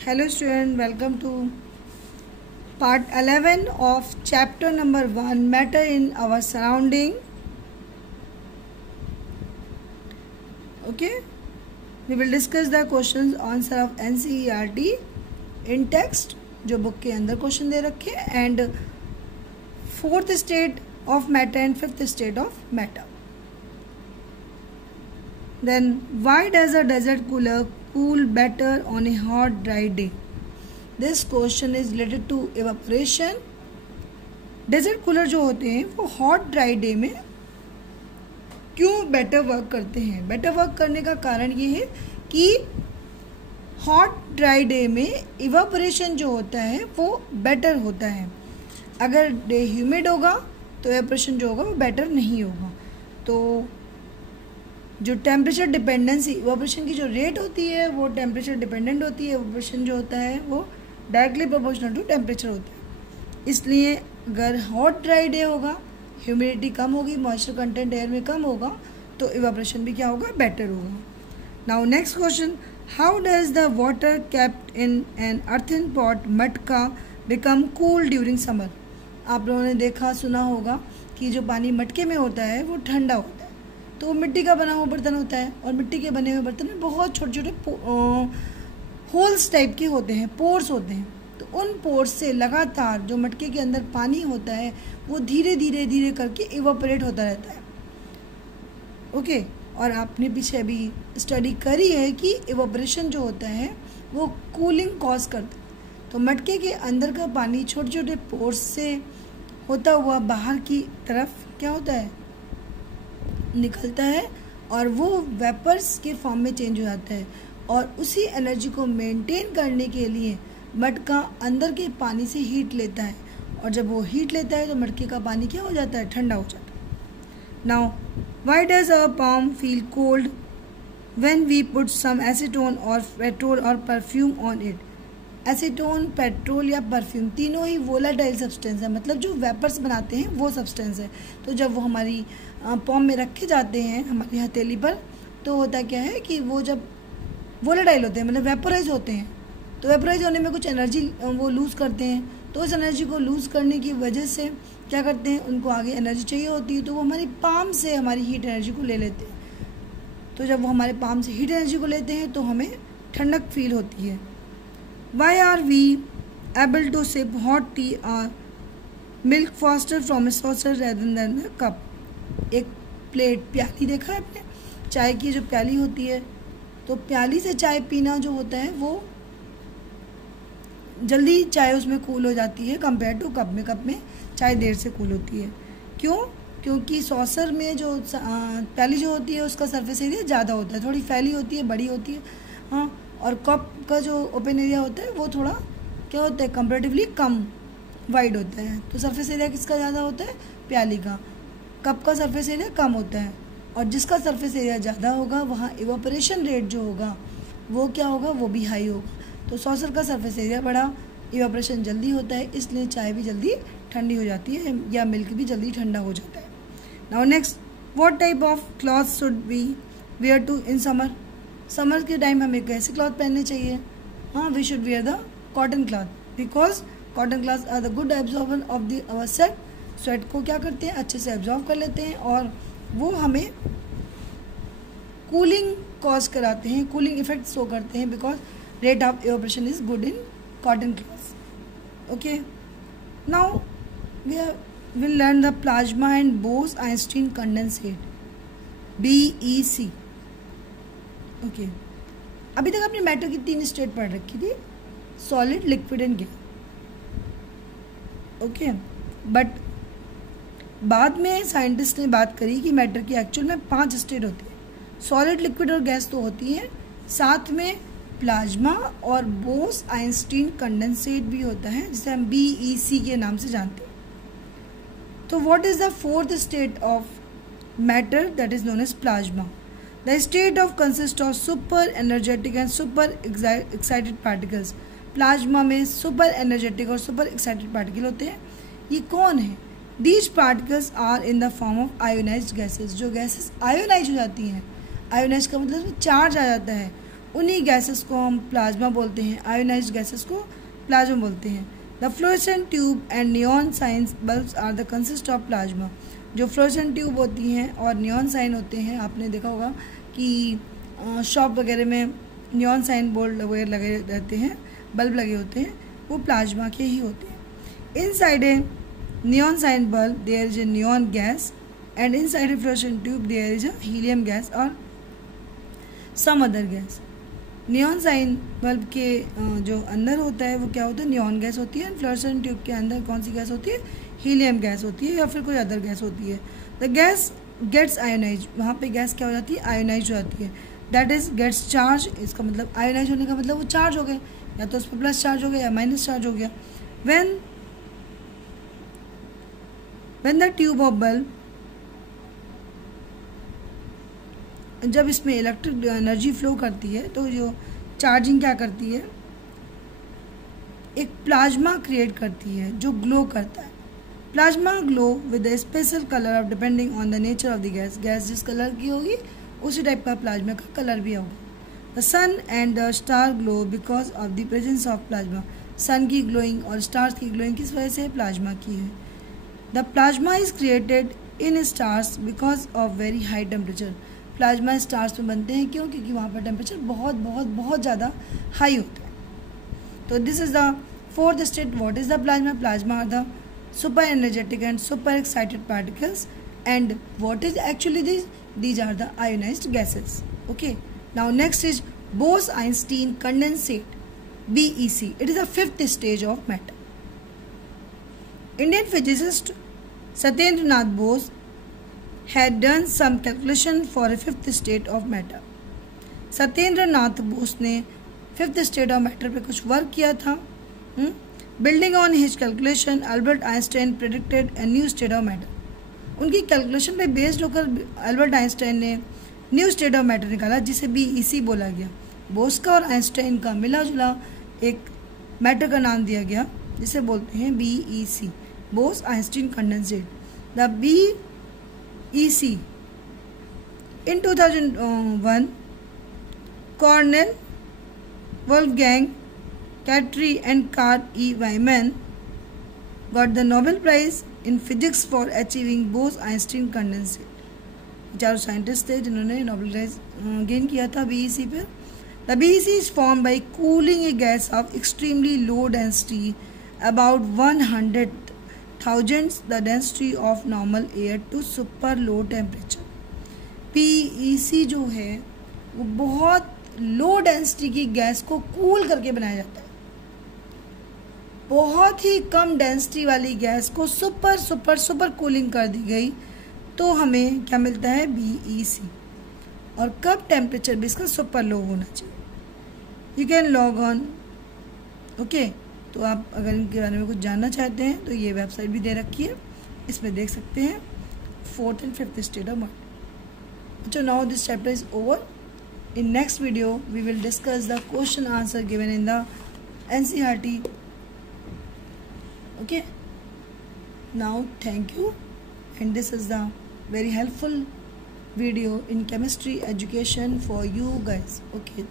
Hello student, welcome to part 11 of chapter number 1, matter in our surrounding. Okay, we will discuss the questions answer of NCERT in text जो book के अंदर question दे रखे and fourth state of matter and fifth state of matter. Then why does a desert cooler cool better on a hot dry day? This question is related to evaporation. Desert cooler जो होते हैं वो hot dry day में क्यों better work करते हैं? Better work करने का कारण ये है कि hot dry day में evaporation जो होता है वो better होता है. अगर day humid होगा तो evaporation जो होगा वो better नहीं होगा. तो जो टेम्परेचर डिपेंडेंसी इवापोरेशन की जो रेट होती है वो टेम्परेचर डिपेंडेंट होती है. इवापोरेशन जो होता है वो डायरेक्टली प्रोपोर्शनल टू टेम्परेचर होता है. इसलिए अगर हॉट ड्राई डे होगा, ह्यूमिडिटी कम होगी, मॉइस्चर कंटेंट एयर में कम होगा तो इवापोरेशन भी क्या होगा, बेटर होगा. Now next question, how does the water kept in an earthen pot मटका बिकम कूल ड्यूरिंग समर. आप लोगों ने देखा सुना होगा कि जो पानी मटके में होता है वो ठंडा होता है. तो मिट्टी का बना हुआ बर्तन होता है और मिट्टी के बने हुए बर्तन में बहुत छोटे छोटे होल्स टाइप के होते हैं, पोर्स होते हैं. तो उन पोर्स से लगातार जो मटके के अंदर पानी होता है वो धीरे धीरे धीरे करके इवापोरेट होता रहता है. ओके, और आपने पीछे अभी स्टडी करी है कि इवापोरेशन जो होता है वो कूलिंग कॉज करता है. तो मटके के अंदर का पानी छोटे छोटे पोर्स से होता हुआ बाहर की तरफ क्या होता है, निकलता है और वो वेपर्स के फॉर्म में चेंज हो जाता है. और उसी एनर्जी को मेंटेन करने के लिए मटका अंदर के पानी से हीट लेता है और जब वो हीट लेता है तो मटके का पानी क्या हो जाता है, ठंडा हो जाता है. Now why does our palm feel cold when we put some acetone और पेट्रोल और perfume on it. Acetone, petrol या परफ्यूम तीनों ही वोलाटाइल सब्सटेंस है, मतलब जो वेपर्स बनाते हैं वो सब्सटेंस है. तो जब वो हमारी पॉम में रखे जाते हैं हमारी हथेली पर तो होता क्या है कि वो जब वोलाटाइल होते हैं मतलब वेपराइज होते हैं. तो वेपराइज होने में कुछ एनर्जी वो लूज़ करते हैं. तो इस एनर्जी को लूज़ करने की वजह से क्या करते हैं, उनको आगे एनर्जी चाहिए होती है तो वो हमारी पाम से हमारी हीट एनर्जी को ले लेते हैं. तो जब वो हमारे पाम से हीट एनर्जी को लेते हैं तो हमें ठंडक फील होती है. Why are we able to sip hot tea or milk faster from a saucer rather than a cup? एक प्लेट प्याली देखा है आपने, चाय की जो प्याली होती है, तो प्याली से चाय पीना जो होता है वो जल्दी चाय उसमें कूल हो जाती है कंपेयर टू कप में. कप में चाय देर से कूल होती है. क्यों? क्योंकि सॉसर में जो प्याली जो होती है उसका सरफेस एरिया ज़्यादा होता है, थोड़ी फैली होती है, बड़ी होती है. हाँ, और कप का जो ओपन एरिया होता है वो थोड़ा क्या होता है, कंपैरेटिवली कम वाइड होता है. तो सरफेस एरिया किसका ज़्यादा होता है, प्याली का. कप का सरफेस एरिया कम होता है और जिसका सरफेस एरिया ज़्यादा होगा वहाँ इवापोरेशन रेट जो होगा वो क्या होगा, वो भी हाई होगा. तो सॉसर का सरफेस एरिया बड़ा, इवापोरेशन जल्दी होता है, इसलिए चाय भी जल्दी ठंडी हो जाती है या मिल्क भी जल्दी ठंडा हो जाता है. Now next, what type of cloth should be wear to in summer. Summer के टाइम हमें कैसे क्लॉथ पहनने चाहिए. हाँ, we should wear the cotton cloth because cotton cloth are the good absorber of the our sweat. Sweat को क्या करते हैं, अच्छे से एब्जॉर्ब कर लेते हैं और वो हमें कूलिंग कॉज कराते हैं, कूलिंग इफेक्ट शो करते हैं because rate of evaporation is good in cotton cloths. Okay, now we will learn the plasma and Bose Einstein condensate BEC. Okay, अभी तक आपने मैटर की 3 स्टेट पढ़ रखी थी, solid, liquid and gas. Okay, but बाद में साइंटिस्ट ने बात करी कि मैटर की एक्चुअल में 5 स्टेट होती है. सॉलिड, लिक्विड और गैस तो होती है, साथ में प्लाज्मा और बोस आइंस्टीन कंडेंसेट भी होता है जिसे हम BEC के नाम से जानते हैं. तो what is the fourth state of matter that is known as plasma. The state of consists of super energetic and super excited particles. Plasma में सुपर एनर्जेटिक और सुपर एक्साइटेड पार्टिकल होते हैं. ये कौन है? These particles are in the form of ionized gases. जो gases ionise हो जाती हैं, आयोनाइज का मतलब चार्ज आ जाता है उन्हीं गैसेस को हम प्लाज्मा बोलते हैं, आयोनाइज्ड गैसेस को प्लाज्मा बोलते हैं। The fluorescent tube and neon signs bulbs are the consist of plasma. जो फ्लोरेसेंट ट्यूब होती हैं और नियॉन साइन होते हैं, आपने देखा होगा कि शॉप वगैरह में नियॉन साइन बोर्ड वगैरह लगे रहते हैं, बल्ब लगे होते हैं, वो प्लाज्मा के ही होते हैं। Inside a neon sign bulb there is a neon gas and inside a fluorescent tube there is a helium gas और some other gas. Neon sign bulb के जो अंदर होता है वो क्या होता है, नियॉन गैस होती है। फ्लोरेसेंट ट्यूब के अंदर कौन सी गैस होती है, हीलियम गैस होती है या फिर कोई अदर गैस होती है। द गैस गेट्स आयोनाइज, वहाँ पे गैस क्या हो जाती है, आयोनाइज हो जाती है। दैट इज गेट्स चार्ज, इसका मतलब आयोनाइज होने का मतलब वो चार्ज हो गए, या तो उस पर प्लस चार्ज हो गया या माइनस चार्ज हो गया। When the tube of bulb, जब इसमें इलेक्ट्रिक एनर्जी फ्लो करती है तो जो चार्जिंग क्या करती है, एक प्लाज्मा क्रिएट करती है जो ग्लो करता है। Plasma glow with the special colour of depending on the nature of the gas. Gas जिस कलर की होगी उसी टाइप का प्लाज्मा का कलर भी होगा। The sun and the star glow because of the presence of plasma. Sun की glowing और स्टार्स की ग्लोइंग किस वजह से, प्लाज्मा की है। The plasma is created in stars because of very high temperature. Plasma stars में बनते हैं, क्यों, क्योंकि वहाँ पर टेम्परेचर बहुत बहुत बहुत ज़्यादा हाई होता है। तो this is the fourth state. What is the plasma? Plasma are the super energetic and super excited particles, and what is actually these are the ionized gases. Okay, now next is Bose-Einstein condensate, BEC. It is the fifth stage of matter. Indian physicist Satyendra Nath Bose had done some calculation for a fifth state of matter. Satyendra Nath Bose ने fifth state of matter पे कुछ work किया था। Building on his calculation, Albert Einstein predicted a new state of matter. उनकी calculation पे based होकर Albert Einstein ने new state of matter निकाला, जिसे BEC बोला गया। बोस का और आइंस्टाइन का मिला जुला एक मैटर का नाम दिया गया, जिसे बोलते हैं BEC, Bose Einstein condensate. The BEC in 2001, Cornell, Wolfgang Katri and Carl E. Wyman got the Nobel Prize in Physics for achieving Bose-Einstein condensate. चारों साइंटिस्ट थे जिन्होंने नोबेल प्राइज गेन किया था BEC पर। The BEC is formed by cooling a gas of extremely low density, about 100,000 the density of normal air, to super low temperature. BEC जो है वो बहुत लो डेंसिटी की गैस को कूल करके बनाया जाता है। बहुत ही कम डेंसिटी वाली गैस को सुपर सुपर सुपर कूलिंग कर दी गई, तो हमें क्या मिलता है, BEC। और कब टेम्परेचर भी इसका सुपर लो होना चाहिए। You can log on, okay. तो आप अगर इनके बारे में कुछ जानना चाहते हैं तो ये वेबसाइट भी दे रखी है, इसमें देख सकते हैं। Fourth and fifth state of matter. So now this chapter is over. In next video we will discuss the question answer given in the NCERT. Okay, now thank you, and this is the very helpful video in chemistry education for you guys. Okay.